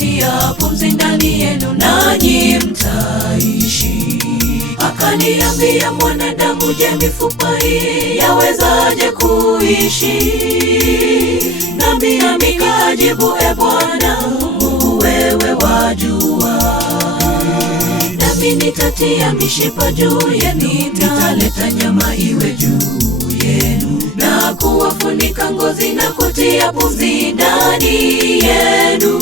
nitatia pumzi ndani yenu nanyi mtaishi. Akaniambia, mwanadamu, je, mifupa hii yawezaje kuishi? Nami nikajibu, e Bwana Mungu, wewe wajua. Nami nitatia mishipa juu yenu, nitaleta nyama iwe juu yenu, na kuwafunika ngozi na kutia pumzi ndani yenu,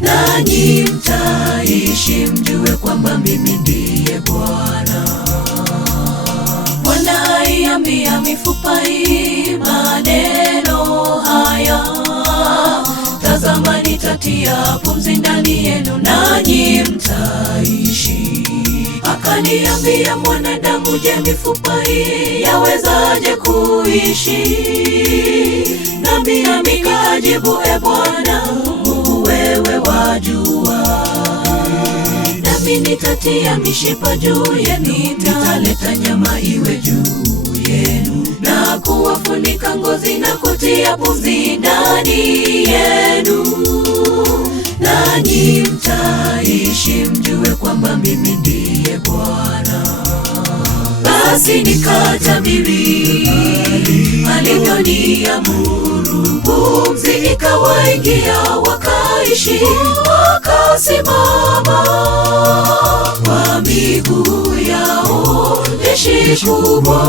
nanyi mtaishi, mjue kwamba mimi ndiye Bwana. Bwana aiambia mifupa hii maneno haya, tazama, nitatia pumzi ndani yenu nanyi mtaishi. Akaniambia, mwanadamu, je, mifupa hii yawezaje kuishi? Nami nikajibu, e Bwana Mungu, wewe wajua. Nami nitatia mishipa juu yenu, nitaleta nyama iwe juu yenu, na kuwafunika ngozi na kutia pumzi ndani yenu, nanyi mtaishi, mjue kwamba mimi ndiye Bwana. Basi nikatabiri alivyoniamuru, pumzi ikawaingia, wakaishi, wakasimama kwa miguu yao, jeshi kubwa.